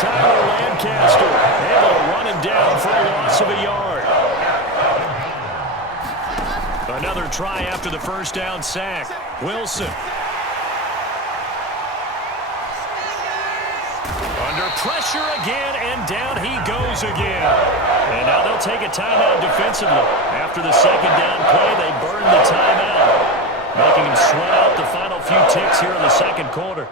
Tyler Lancaster able to run him down for a loss of a yard. Another try after the first down sack. Wilson. Under pressure again, and down he goes again. And now they'll take a timeout defensively. After the second down play, they burn the timeout, making him sweat out the final few ticks here in the second quarter.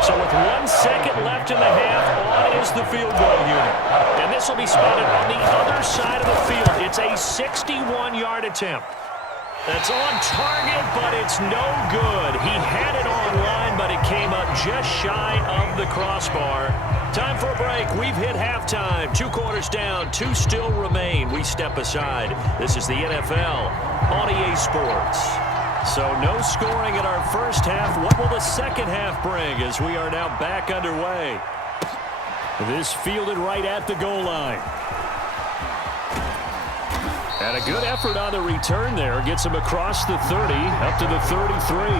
So with 1 second left in the half, on is the field goal unit. And this will be spotted on the other side of the field. It's a 61-yard attempt. That's on target, but it's no good. He had it online, but it came up just shy of the crossbar. Time for a break. We've hit halftime. 2 quarters down, 2 still remain. We step aside. This is the NFL on EA Sports. So no scoring in our first half. What will the second half bring as we are now back underway? This fielded right at the goal line. And a good effort on the return there. Gets him across the 30, up to the 33.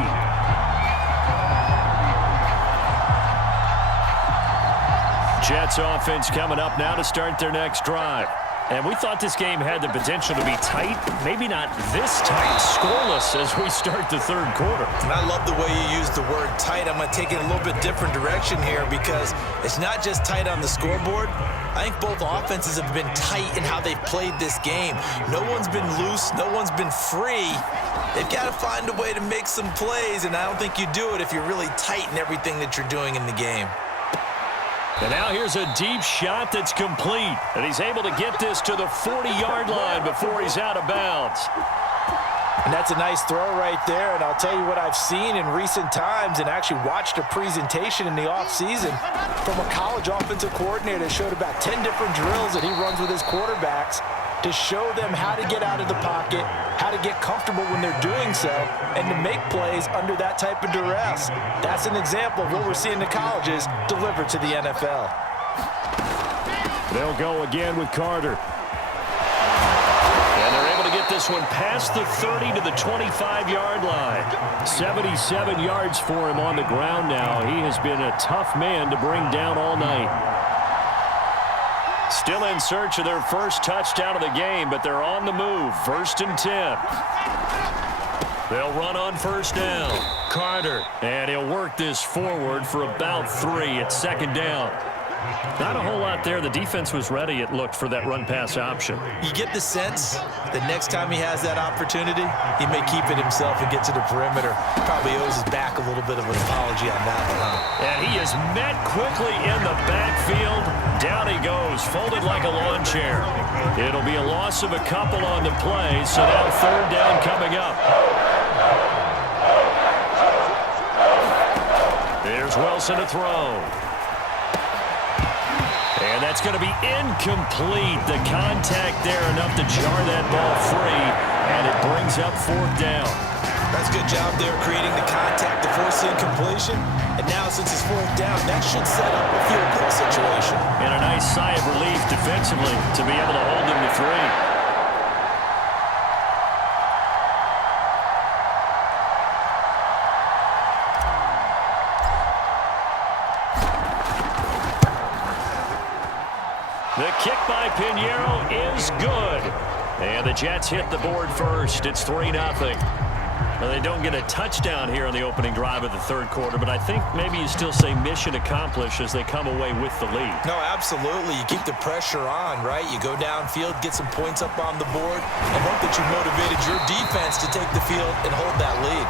Jets offense coming up now to start their next drive. And we thought this game had the potential to be tight. Maybe not this tight, scoreless as we start the third quarter. And I love the way you use the word tight. I'm going to take it a little bit different direction here because it's not just tight on the scoreboard. I think both offenses have been tight in how they've played this game. No one's been loose. No one's been free. They've got to find a way to make some plays, and I don't think you do it if you're really tight in everything that you're doing in the game. And now here's a deep shot that's complete. And he's able to get this to the 40-yard line before he's out of bounds. And that's a nice throw right there. And I'll tell you what I've seen in recent times and actually watched a presentation in the offseason from a college offensive coordinator that showed about 10 different drills that he runs with his quarterbacks to show them how to get out of the pocket, how to get comfortable when they're doing so, and to make plays under that type of duress. That's an example of what we're seeing in the colleges delivered to the NFL. They'll go again with Carter. And they're able to get this one past the 30 to the 25-yard line. 77 yards for him on the ground now. He has been a tough man to bring down all night. Still in search of their first touchdown of the game, but they're on the move. 1st and 10. They'll run on first down. Carter, and he'll work this forward for about 3 at second down. Not a whole lot there. The defense was ready, it looked, for that run-pass option. You get the sense that next time he has that opportunity, he may keep it himself and get to the perimeter. Probably owes his back a little bit of an apology on that one. And he is met quickly in the backfield. Down he goes, folded like a lawn chair. It'll be a loss of a couple on the play, so now third down coming up. There's Wilson to throw. And that's going to be incomplete. The contact there enough to jar that ball free, and it brings up 4th down. That's a good job there creating the contact to force the incompletion. And now since it's 4th down, that should set up a field goal situation. And a nice sigh of relief defensively to be able to hold them to 3. The kick by Pinheiro is good. And the Jets hit the board first. It's 3-0. Well, they don't get a touchdown here on the opening drive of the third quarter, but I think maybe you still say mission accomplished as they come away with the lead. No, absolutely. You keep the pressure on, right? You go downfield, get some points up on the board, and hope that you motivated your defense to take the field and hold that lead.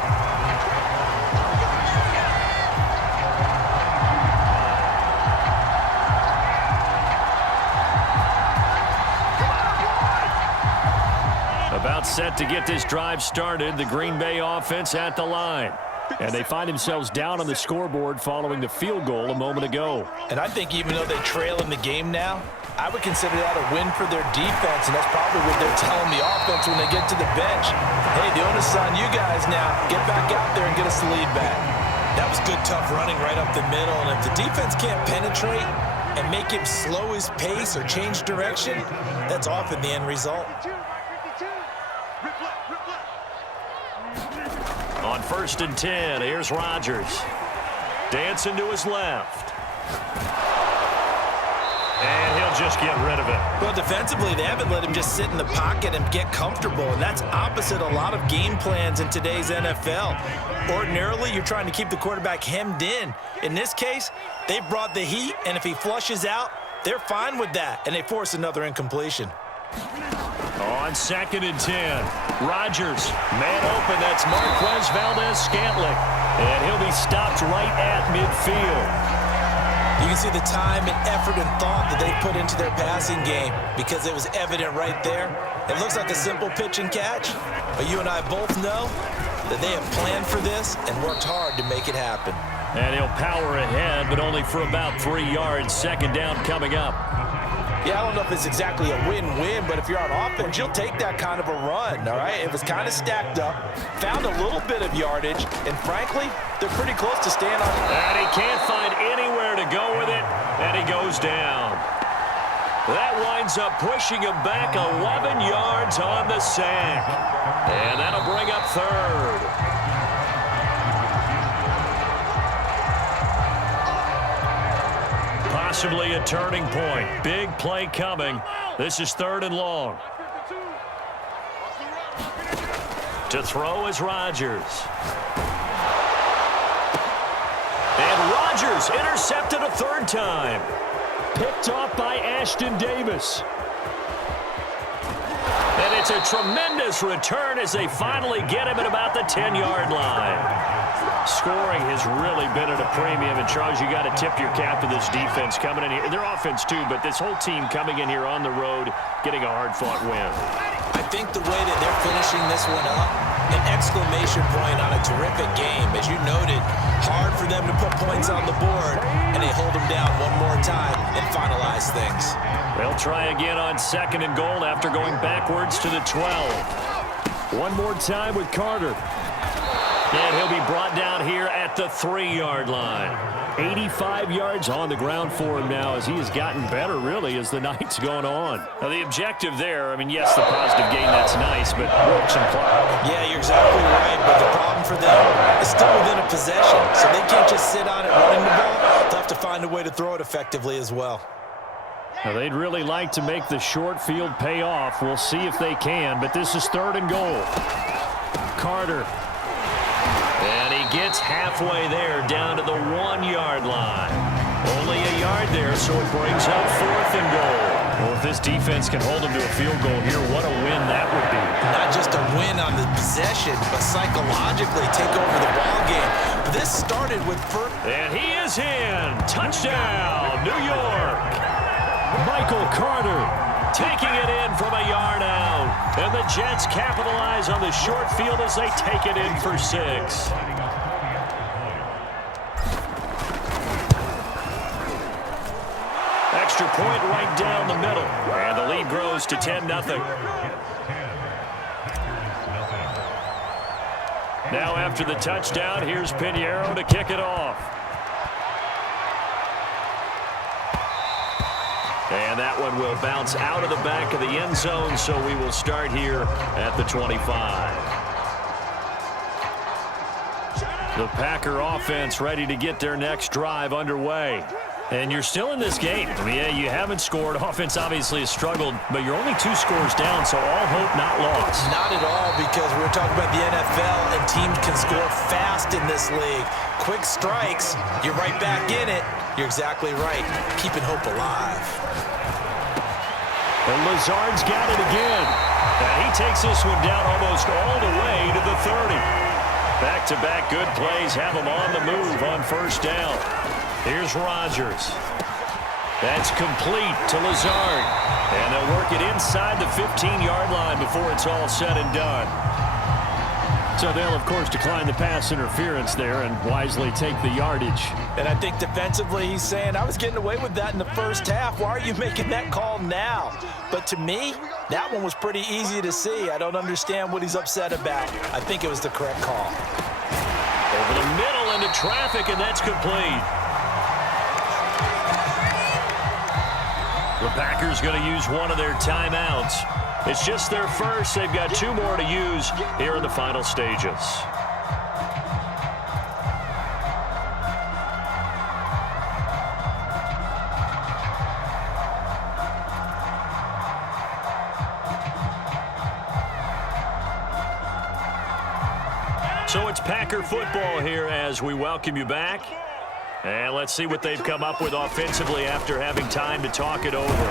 About set to get this drive started, the Green Bay offense at the line. And they find themselves down on the scoreboard following the field goal a moment ago. And I think even though they trail in the game now, I would consider that a win for their defense, and that's probably what they're telling the offense when they get to the bench. Hey, the onus is on you guys now. Get back out there and get us the lead back. That was good, tough running right up the middle, and if the defense can't penetrate and make him slow his pace or change direction, that's often the end result. On 1st and 10, here's Rodgers. Dancing to his left. And he'll just get rid of it. Well, defensively, they haven't let him just sit in the pocket and get comfortable, and that's opposite a lot of game plans in today's NFL. Ordinarily, you're trying to keep the quarterback hemmed in. In this case, they brought the heat, and if he flushes out, they're fine with that, and they force another incompletion. On 2nd and 10, Rodgers, man open, that's Marquez Valdez-Scantling, and he'll be stopped right at midfield. You can see the time and effort and thought that they put into their passing game because it was evident right there. It looks like a simple pitch and catch, but you and I both know that they have planned for this and worked hard to make it happen. And he'll power ahead, but only for about 3 yards. 2nd down coming up. Yeah, I don't know if it's exactly a win-win, but if you're on offense, you'll take that kind of a run, all right? It was kind of stacked up, found a little bit of yardage, and frankly, they're pretty close to staying on. And he can't find anywhere to go with it, and he goes down. That winds up pushing him back 11 yards on the sack. And that'll bring up 3rd. Possibly a turning point. Big play coming. This is 3rd and long. To throw is Rodgers. And Rodgers intercepted a 3rd time. Picked off by Ashton Davis. And it's a tremendous return as they finally get him at about the 10-yard line. Scoring has really been at a premium, and Charles, you got to tip your cap to this defense coming in here. Their offense too, but this whole team coming in here on the road, getting a hard-fought win. I think the way that they're finishing this one up, an exclamation point on a terrific game. As you noted, hard for them to put points on the board, and they hold them down one more time and finalize things. They'll try again on 2nd and goal after going backwards to the 12. One more time with Carter. And he'll be brought down here at the 3-yard line. 85 yards on the ground for him now as he has gotten better, really, as the night's gone on. Now, the objective there, I mean, yes, the positive gain, that's nice, but work some clock. Yeah, you're exactly right, but the problem for them is still within a possession, so they can't just sit on it running the ball. They'll have to find a way to throw it effectively as well. Now, they'd really like to make the short field pay off. We'll see if they can, but this is 3rd and goal. Carter. And he gets halfway there down to the 1-yard line. Only a yard there, so it brings up 4th and goal. Well, if this defense can hold him to a field goal here, what a win that would be. Not just a win on the possession, but psychologically take over the ball game. But this started with first. And he is in. Touchdown, New York. Michael Carter taking it in from a yard out. And the Jets capitalize on the short field as they take it in for 6. Extra point right down the middle. And the lead grows to 10-0. Now after the touchdown, here's Pinheiro to kick it off. And that one will bounce out of the back of the end zone, so we will start here at the 25. The Packer offense ready to get their next drive underway. And you're still in this game. I mean, yeah, you haven't scored. Offense obviously has struggled, but you're only 2 scores down, so all hope not lost. Not at all, because we're talking about the NFL, and teams can score fast in this league. Quick strikes, you're right back in it. You're exactly right. Keeping hope alive. And Lazard's got it again. And he takes this one down almost all the way to the 30. Back-to-back good plays have him on the move on 1st down. Here's Rodgers. That's complete to Lazard. And they'll work it inside the 15-yard line before it's all said and done. So they'll, of course, decline the pass interference there and wisely take the yardage. And I think defensively he's saying, I was getting away with that in the first half. Why are you making that call now? But to me, that one was pretty easy to see. I don't understand what he's upset about. I think it was the correct call. Over the middle into traffic, and that's complete. The Packers going to use one of their timeouts. It's just their first. They've got 2 more to use here in the final stages. So it's Packer football here as we welcome you back. And let's see what they've come up with offensively after having time to talk it over.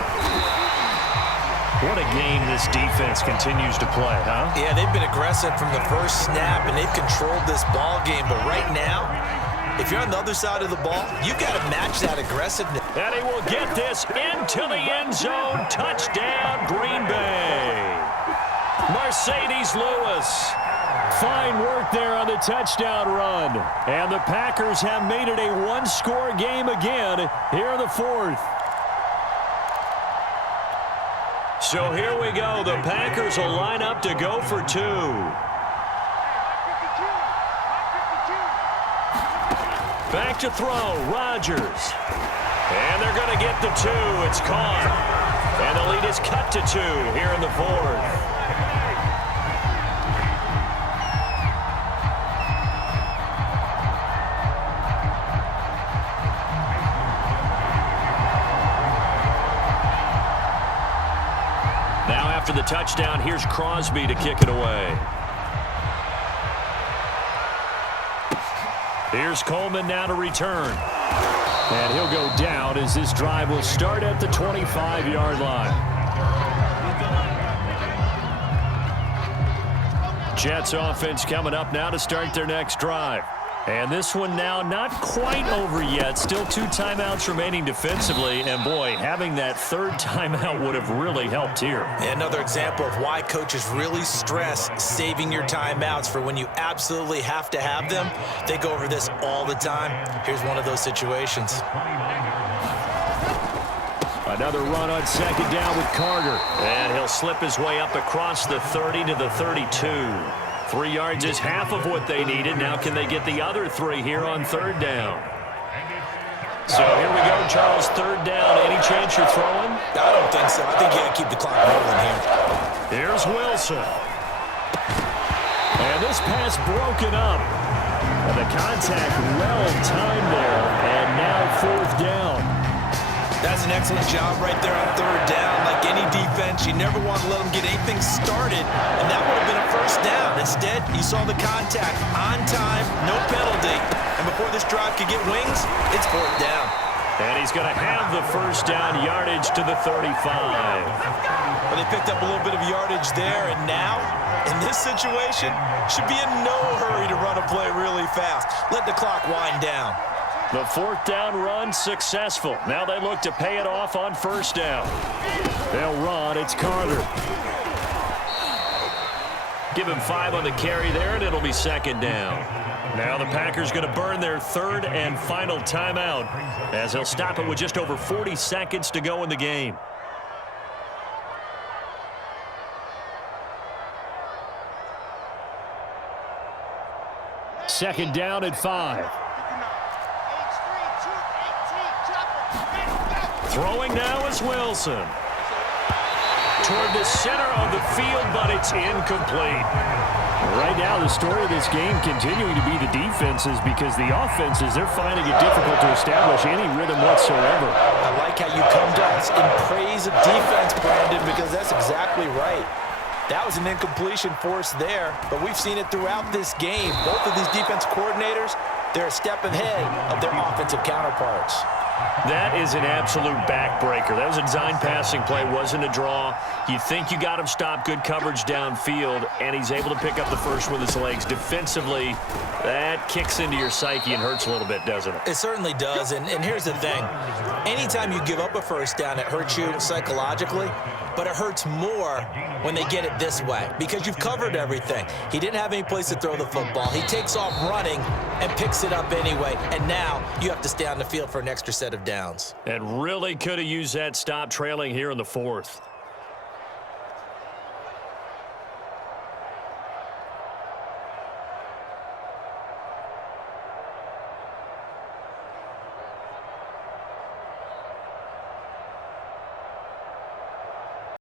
What a game this defense continues to play, huh? Yeah, they've been aggressive from the first snap, and they've controlled this ball game. But right now, if you're on the other side of the ball, you've got to match that aggressiveness. And he will get this into the end zone. Touchdown, Green Bay. Mercedes Lewis. Fine work there on the touchdown run. And the Packers have made it a one-score game again here in the fourth. So here we go. The Packers will line up to go for two. Back to throw, Rodgers. And they're going to get the two. It's caught. And the lead is cut to two here in the fourth. Now after the touchdown, here's Crosby to kick it away. Here's Coleman now to return. And he'll go down as this drive will start at the 25-yard line. Jets offense coming up now to start their next drive. And this one now not quite over yet. Still 2 timeouts remaining defensively. And, boy, having that third timeout would have really helped here. Another example of why coaches really stress saving your timeouts for when you absolutely have to have them. They go over this all the time. Here's one of those situations. Another run on second down with Carter. And he'll slip his way up across the 30 to the 32. 3 yards is half of what they needed. Now can they get the other 3 here on third down? So here we go, Charles, third down. Any chance you're throwing? I don't think so. I think you got to keep the clock rolling here. Here's Wilson. And this pass broken up. And the contact well timed there. And now fourth down. That's an excellent job right there on third down. Like any defense, you never want to let them get anything started, and that would have been a first down. Instead, you saw the contact on time, no penalty. And before this drive could get wings, it's fourth down. And he's going to have the first down yardage to the 35. Well, they picked up a little bit of yardage there, and now, in this situation, should be in no hurry to run a play really fast. Let the clock wind down. The fourth down run successful. Now they look to pay it off on first down. They'll run. It's Carter. Give him 5 on the carry there, and it'll be second down. Now the Packers going to burn their third and final timeout as they'll stop it with just over 40 seconds to go in the game. Second down at 5. Throwing now is Wilson. Toward the center of the field, but it's incomplete. Right now, the story of this game continuing to be the defenses because the offenses, they're finding it difficult to establish any rhythm whatsoever. I like how you come to us in praise of defense, Brandon, because that's exactly right. That was an incompletion force there, but we've seen it throughout this game. Both of these defense coordinators, they're a step ahead of their offensive counterparts. That is an absolute backbreaker. That was a design passing play, wasn't a draw. You think you got him stopped, good coverage downfield, and he's able to pick up the first with his legs. Defensively, that kicks into your psyche and hurts a little bit, doesn't it? It certainly does, and here's the thing. Anytime you give up a first down, it hurts you psychologically, but it hurts more when they get it this way because you've covered everything. He didn't have any place to throw the football. He takes off running and picks it up anyway, and now you have to stay on the field for an extra set of downs. And really could have used that stop trailing here in the fourth.